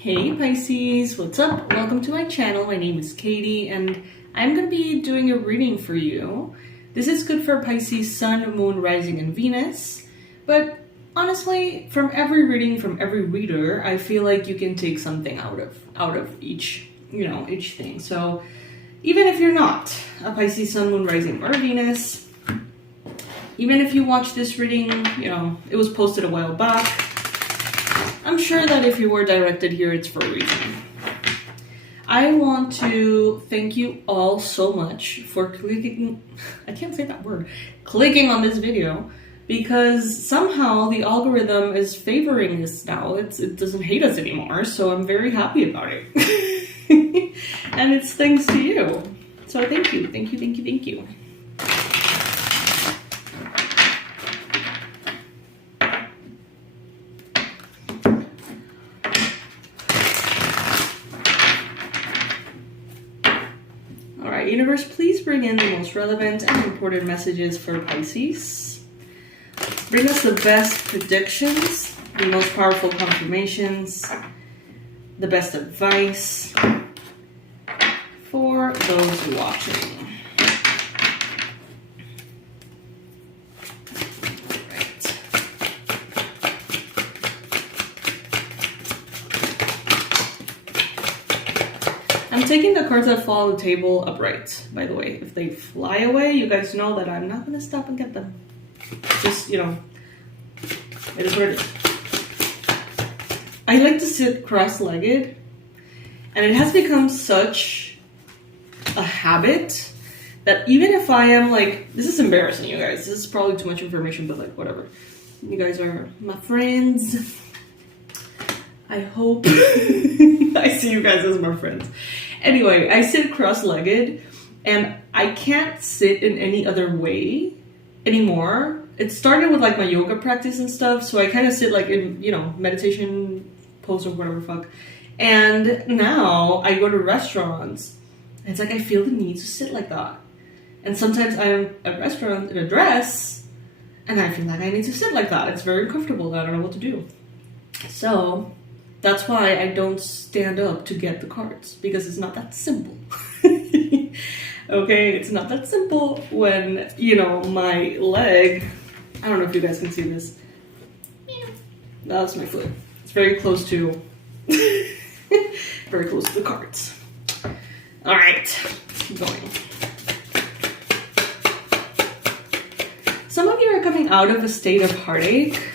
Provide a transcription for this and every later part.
Hey Pisces, what's up? Welcome to my channel. My name is Katie and I'm going to be doing a reading for you. This is good for Pisces, Sun, Moon, Rising, and Venus. But honestly, from every reading, from every reader, I feel like you can take something out of each thing. So even if you're not a Pisces, Sun, Moon, Rising, or Venus, even if you watch this reading, it was posted a while back, I'm sure that if you were directed here, it's for a reason. I want to thank you all so much for clicking on this video, because somehow the algorithm is favoring this now. It doesn't hate us anymore, so I'm very happy about it. And it's thanks to you. So thank you, thank you, thank you, thank you. Universe, please bring in the most relevant and important messages for Pisces. Bring us the best predictions, the most powerful confirmations, the best advice for those watching. I'm taking the cards that fall on the table upright, by the way. If they fly away, you guys know that I'm not going to stop and get them. Just, it is what it is. I like to sit cross-legged, and it has become such a habit that even if I am this is embarrassing, you guys. This is probably too much information, but whatever. You guys are my friends. I hope I see you guys as my friends. Anyway, I sit cross-legged and I can't sit in any other way anymore. It started with my yoga practice and stuff, so I kind of sit in, meditation pose or whatever fuck. And now I go to restaurants. And it's I feel the need to sit like that. And sometimes I'm at a restaurant in a dress and I feel like I need to sit like that. It's very uncomfortable. I don't know what to do. So that's why I don't stand up to get the cards, because it's not that simple. Okay, it's not that simple when, my leg, I don't know if you guys can see this. That's my foot. It's very close to, very close to the cards. All right, keep going. Some of you are coming out of a state of heartache.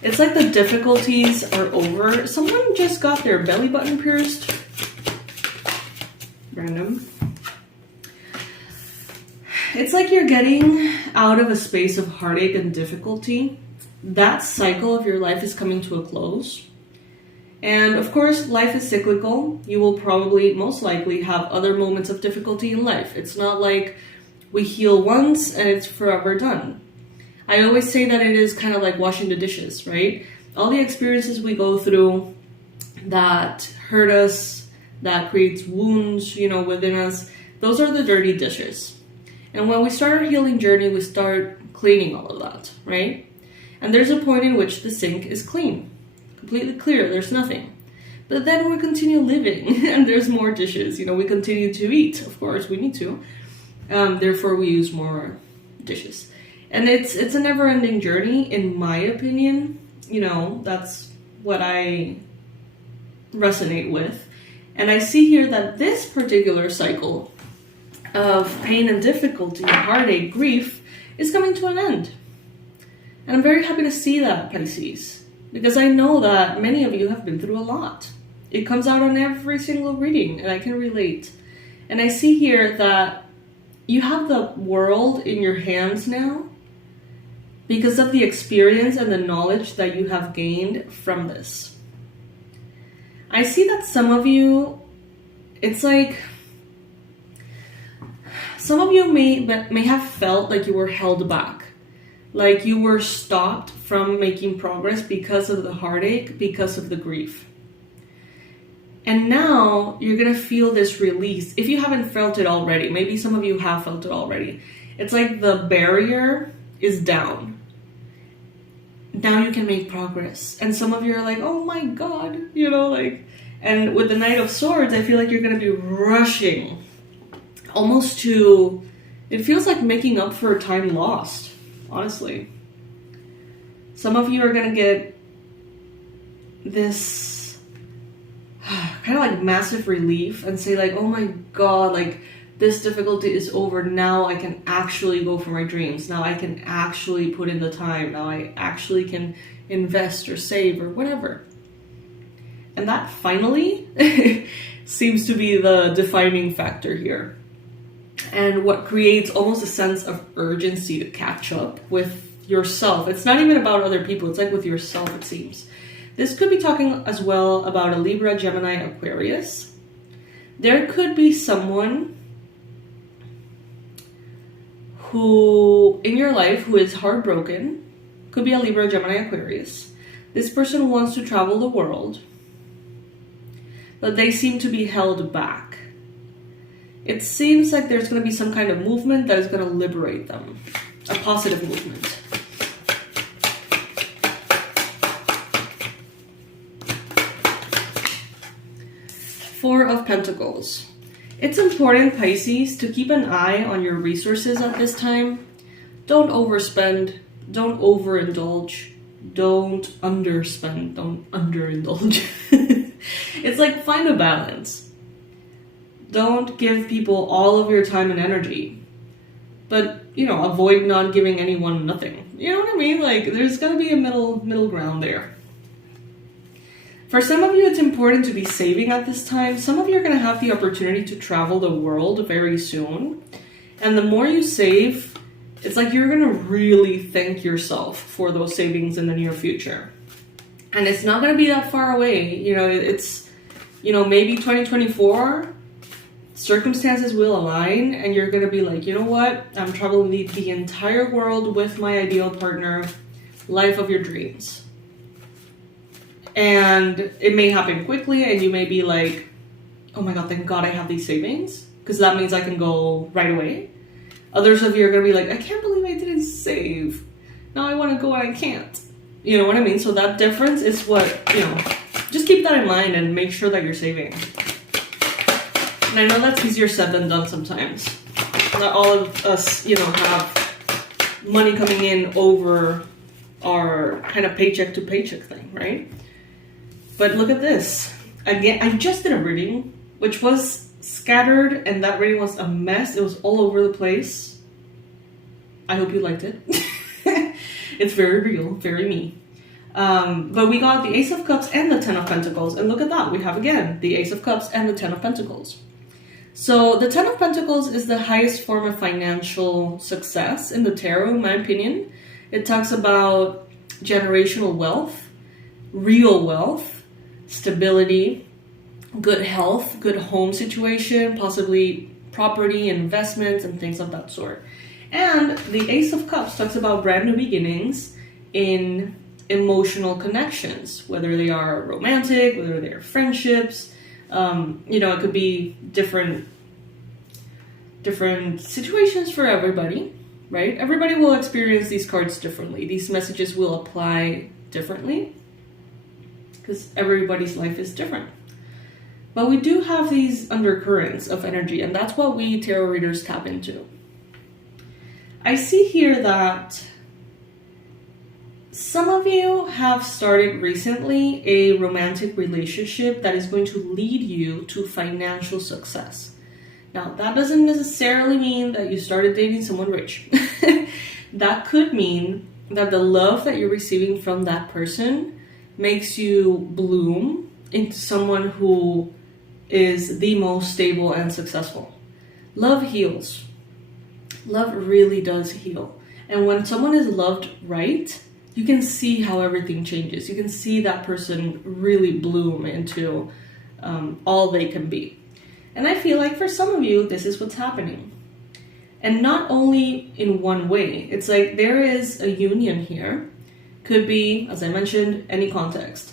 It's like the difficulties are over. Someone just got their belly button pierced. Random. It's like you're getting out of a space of heartache and difficulty. That cycle of your life is coming to a close. And of course, life is cyclical. You will probably, most likely, have other moments of difficulty in life. It's not like we heal once and it's forever done. I always say that it is kind of like washing the dishes, right? All the experiences we go through that hurt us, that creates wounds, within us, those are the dirty dishes. And when we start our healing journey, we start cleaning all of that, right? And there's a point in which the sink is clean, completely clear, there's nothing. But then we continue living and there's more dishes, we continue to eat, of course, we need to. Therefore, we use more dishes. And it's a never-ending journey, in my opinion. That's what I resonate with. And I see here that this particular cycle of pain and difficulty, heartache, grief, is coming to an end. And I'm very happy to see that, Pisces, because I know that many of you have been through a lot. It comes out on every single reading, and I can relate. And I see here that you have the world in your hands now, because of the experience and the knowledge that you have gained from this. I see that some of you, it's some of you may have felt like you were held back, like you were stopped from making progress because of the heartache, because of the grief. And now you're gonna feel this release. If you haven't felt it already, maybe some of you have felt it already. It's like the barrier is down. now you can make progress. And some of you are like, oh my God, you know, like, and with the Knight of Swords, I feel like you're going to be rushing almost to, it feels like making up for time lost, honestly. Some of you are going to get this kind of like massive relief and say like, oh my God, like this difficulty is over. Now I can actually go for my dreams. Now I can actually put in the time. Now I actually can invest or save or whatever. And that finally seems to be the defining factor here. And what creates almost a sense of urgency to catch up with yourself. It's not even about other people. It's like with yourself, it seems. This could be talking as well about a Libra, Gemini, Aquarius. There could be someone who, in your life, who is heartbroken. Could be a Libra, Gemini, Aquarius. This person wants to travel the world, but they seem to be held back. It seems like there's going to be some kind of movement that is going to liberate them. A positive movement. Four of Pentacles. It's important, Pisces, to keep an eye on your resources at this time. Don't overspend. Don't overindulge. Don't underspend. Don't underindulge. It's like find a balance. Don't give people all of your time and energy. But, you know, avoid not giving anyone nothing. You know what I mean? Like, there's got to be a middle ground there. For some of you, it's important to be saving at this time. Some of you are going to have the opportunity to travel the world very soon. And the more you save, it's like you're going to really thank yourself for those savings in the near future. And it's not going to be that far away. You know, it's, you know, maybe 2024, circumstances will align and you're going to be like, you know what? I'm traveling the entire world with my ideal partner, life of your dreams. And it may happen quickly and you may be like, oh my God, thank God I have these savings because that means I can go right away. Others of you are going to be like, I can't believe I didn't save. Now I want to go and I can't. You know what I mean? So that difference is what, you know, just keep that in mind and make sure that you're saving. And I know that's easier said than done sometimes. Not all of us, you know, have money coming in over our kind of paycheck to paycheck thing, right? But look at this. Again, I just did a reading, which was scattered, and that reading was a mess. It was all over the place. I hope you liked it. It's very real, very me. But we got the Ace of Cups and the Ten of Pentacles. And look at that. We have, again, the Ace of Cups and the Ten of Pentacles. So the Ten of Pentacles is the highest form of financial success in the tarot, in my opinion. It talks about generational wealth, real wealth, stability, good health, good home situation, possibly property, investments, and things of that sort. And the Ace of Cups talks about brand new beginnings in emotional connections, whether they are romantic, whether they are friendships. You know, it could be different situations for everybody, right? Everybody will experience these cards differently. These messages will apply differently because everybody's life is different. But we do have these undercurrents of energy, and that's what we tarot readers tap into. I see here that some of you have started recently a romantic relationship that is going to lead you to financial success. Now, that doesn't necessarily mean that you started dating someone rich. That could mean that the love that you're receiving from that person makes you bloom into someone who is the most stable and successful. Love heals. Love really does heal. And when someone is loved right, you can see how everything changes. You can see that person really bloom into all they can be. And I feel like for some of you, this is what's happening. And not only in one way. It's like there is a union here. Could be, as I mentioned, any context.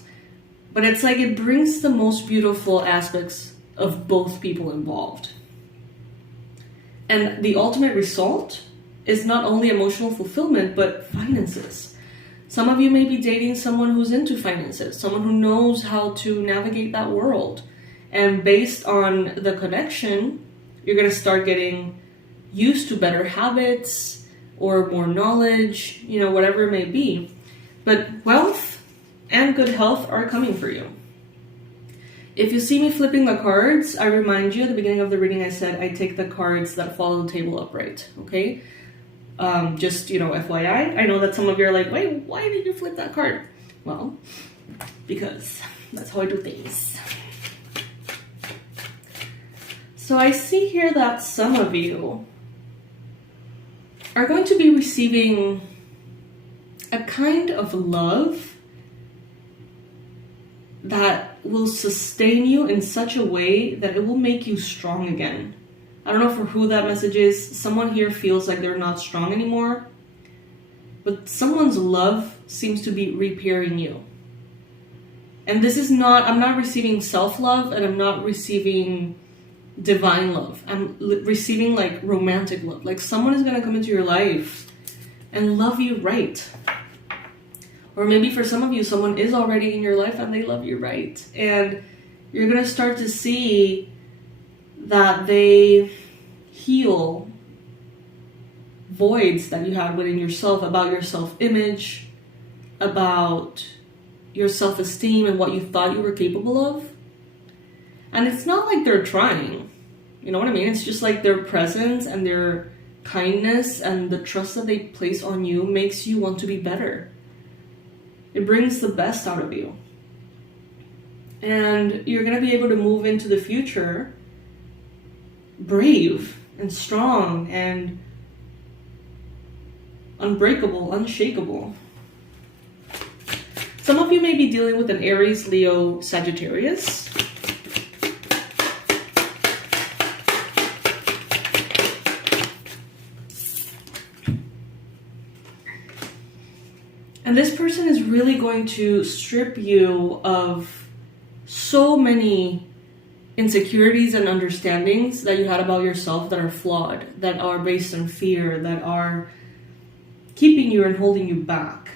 But it's like it brings the most beautiful aspects of both people involved. And the ultimate result is not only emotional fulfillment, but finances. Some of you may be dating someone who's into finances, someone who knows how to navigate that world. And based on the connection, you're going to start getting used to better habits or more knowledge, you know, whatever it may be. But wealth and good health are coming for you. If you see me flipping the cards, I remind you at the beginning of the reading I said I take the cards that follow the table upright, okay? Just, you know, FYI. I know that some of you are like, wait, why did you flip that card? Well, because that's how I do things. So I see here that some of you are going to be receiving a kind of love that will sustain you in such a way that it will make you strong again. I don't know for who that message is. Someone here feels like they're not strong anymore, but someone's love seems to be repairing you. And this is not, I'm not receiving self-love, and I'm not receiving divine love. I'm receiving like romantic love. Like someone is going to come into your life and love you right. Or maybe for some of you, someone is already in your life and they love you right. And you're going to start to see that they heal voids that you had within yourself about your self-image, about your self-esteem and what you thought you were capable of. And it's not like they're trying, you know what I mean? It's just like their presence and their kindness and the trust that they place on you makes you want to be better. It brings the best out of you. And you're going to be able to move into the future brave and strong and unbreakable, unshakable. Some of you may be dealing with an Aries, Leo, Sagittarius. And this person is really going to strip you of so many insecurities and understandings that you had about yourself that are flawed, that are based on fear, that are keeping you and holding you back.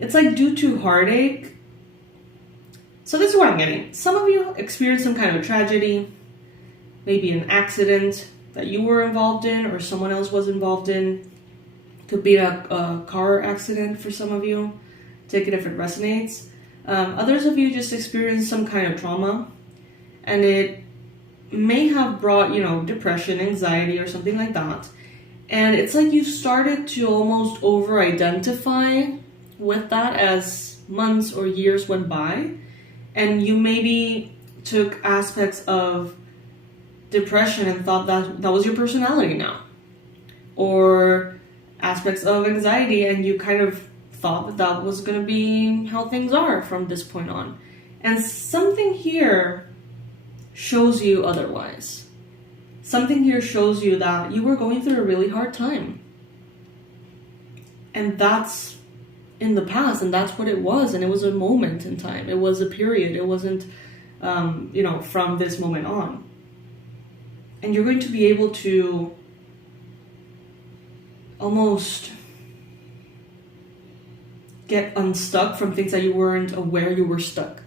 It's like due to heartache. So this is what I'm getting. Some of you experienced some kind of tragedy, maybe an accident that you were involved in or someone else was involved in. Could be a car accident for some of you. Take it if it resonates. Others of you just experienced some kind of trauma, and it may have brought, you know, depression, anxiety, or something like that. And it's like you started to almost over-identify with that as months or years went by, and you maybe took aspects of depression and thought that was your personality now, or aspects of anxiety, and you kind of thought that was going to be how things are from this point on. And something here shows you otherwise. Something here shows you that you were going through a really hard time. And that's in the past, and that's what it was. And it was a moment in time. It was a period. It wasn't, you know, from this moment on. And you're going to be able to almost get unstuck from things that you weren't aware you were stuck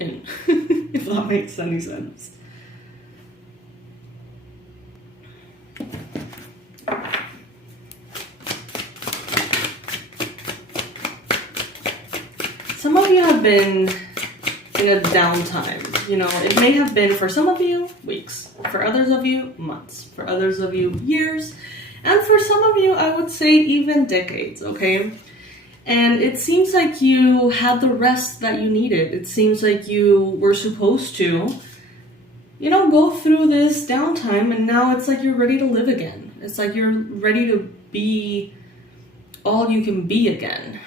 in, if that makes any sense. Some of you have been in a downtime. You know, it may have been for some of you weeks, for others of you months, for others of you years, and for some of you I would say even decades, okay? And it seems like you had the rest that you needed. It seems like you were supposed to, you know, go through this downtime, and now it's like you're ready to live again. It's like you're ready to be all you can be again.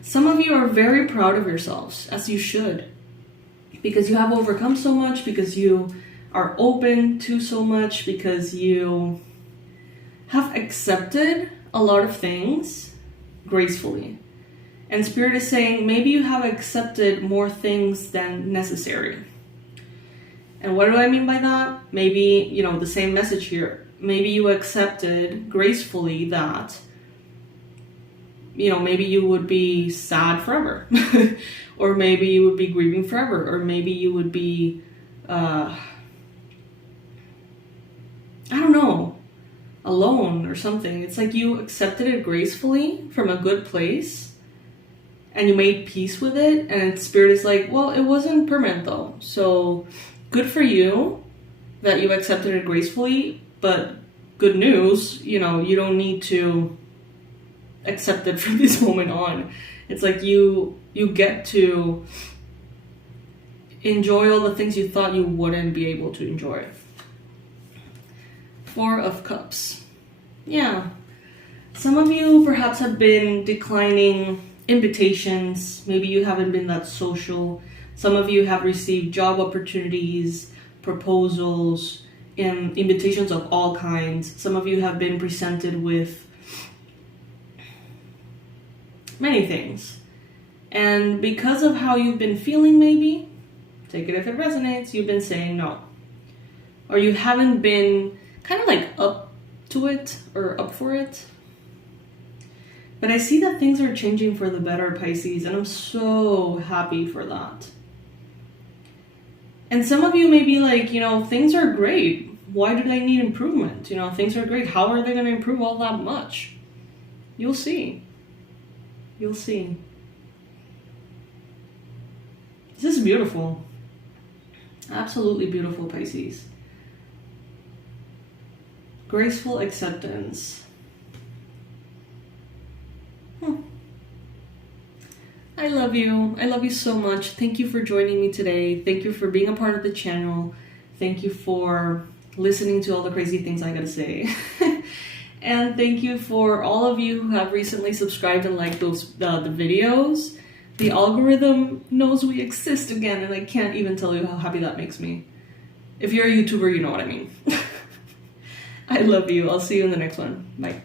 Some of you are very proud of yourselves, as you should, because you have overcome so much, because you are open to so much, because you have accepted a lot of things gracefully. And Spirit is saying maybe you have accepted more things than necessary. And what do I mean by that? Maybe, you know, the same message here. maybe you accepted gracefully that, you know, maybe you would be sad forever. Or maybe you would be grieving forever. Or maybe you would be, I don't know, alone or something. It's like you accepted it gracefully from a good place and you made peace with it, and Spirit is like, well, it wasn't permanent though, so good for you that you accepted it gracefully, but good news, you know, you don't need to accept it from this moment on. It's like you get to enjoy all the things you thought you wouldn't be able to enjoy. Four of Cups. Yeah. Some of you perhaps have been declining invitations. Maybe you haven't been that social. Some of you have received job opportunities, proposals, and invitations of all kinds. Some of you have been presented with many things. And because of how you've been feeling, maybe, take it if it resonates, you've been saying no. Or you haven't been kind of like up to it or up for it. But I see that things are changing for the better, Pisces, and I'm so happy for that. And some of you may be like, you know, things are great. Why do they need improvement? You know, things are great. How are they going to improve all that much? You'll see. You'll see. This is beautiful. Absolutely beautiful, Pisces. Graceful acceptance. I love you. I love you so much. Thank you for joining me today. Thank you for being a part of the channel. Thank you for listening to all the crazy things I gotta say. And thank you for all of you who have recently subscribed and liked those the videos. The algorithm knows we exist again, and I can't even tell you how happy that makes me. If you're a YouTuber, you know what I mean. I love you. I'll see you in the next one. Bye.